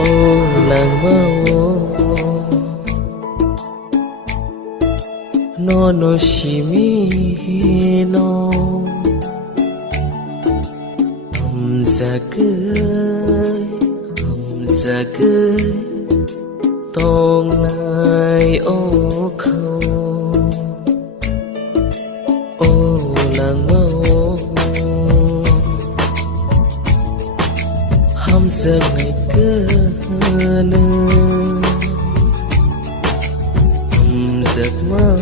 ô làng mơ ô no no shimi no hầm ra cười tông nai ô khâu ô làng mơ ô hầm ra ngày cơ nơ giấc mơ